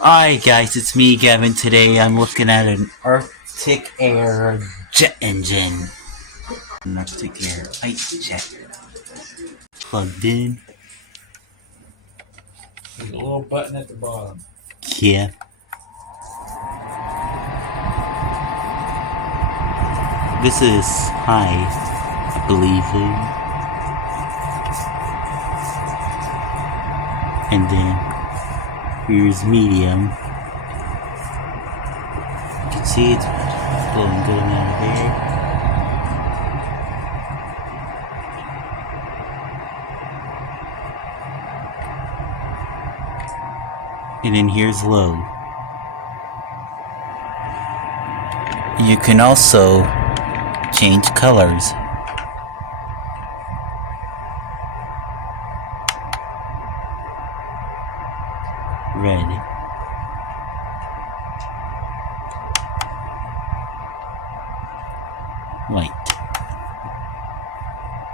Alright guys, it's me Gavin. Today I'm looking at an Arctic Air jet engine. An Arctic Air ice jet. Plugged in. There's a little button at the bottom. Yeah. This is high, I believe. And then here's medium. You can see it's blowing good amount of air. And then here's low. You can also change colors. Red, white,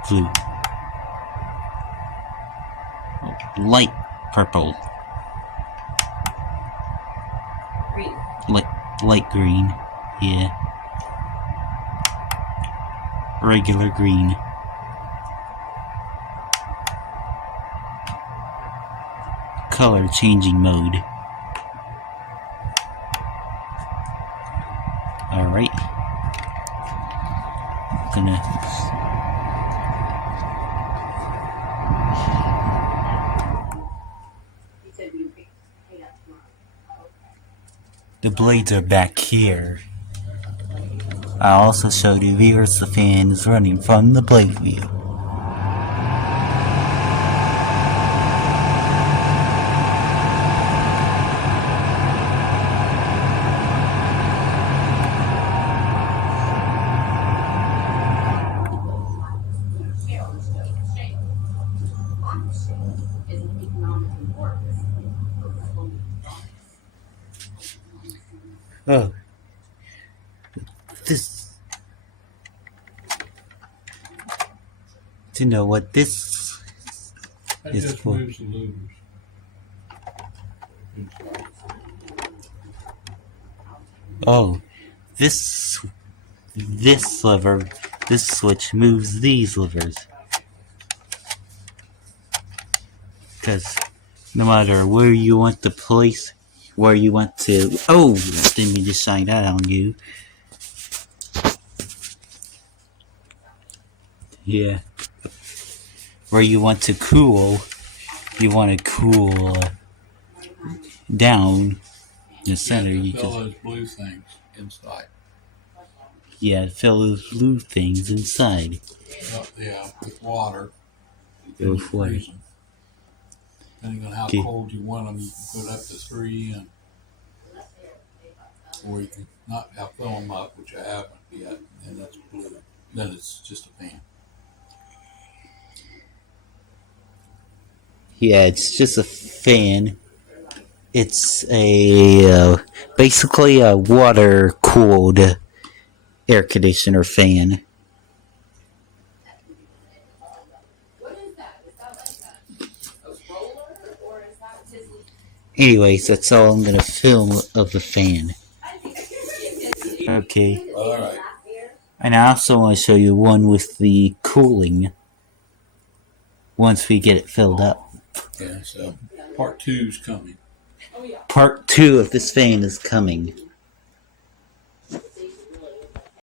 blue, light purple, green, light green, yeah, regular green. Color changing mode. Alright. Gonna the blades are back here. I also showed you viewers the fan is running from the Bladeview. Oh, this, to know what this That is just for. moves the louvers. Oh, this lever, this switch moves these levers. Because no matter where you want to place, where you want to... Oh, didn't mean to shine that on you. Yeah. Where you want to cool, you want to cool down the center. You fill just... those blue things inside. Yeah, fill those blue things inside. Yeah, with water. With water. Depending on how Okay. cold you want them, you can put up to 3, and or you can not have fill them up, which I haven't yet, and that's blue. Then it's just a fan. Yeah, it's just a fan. It's a basically a water-cooled air conditioner fan. Anyways, that's all I'm gonna film of the fan. Okay. Alright. And I also want to show you one with the cooling once we get it filled up. Yeah, so part 2's coming. Part 2 of this fan is coming.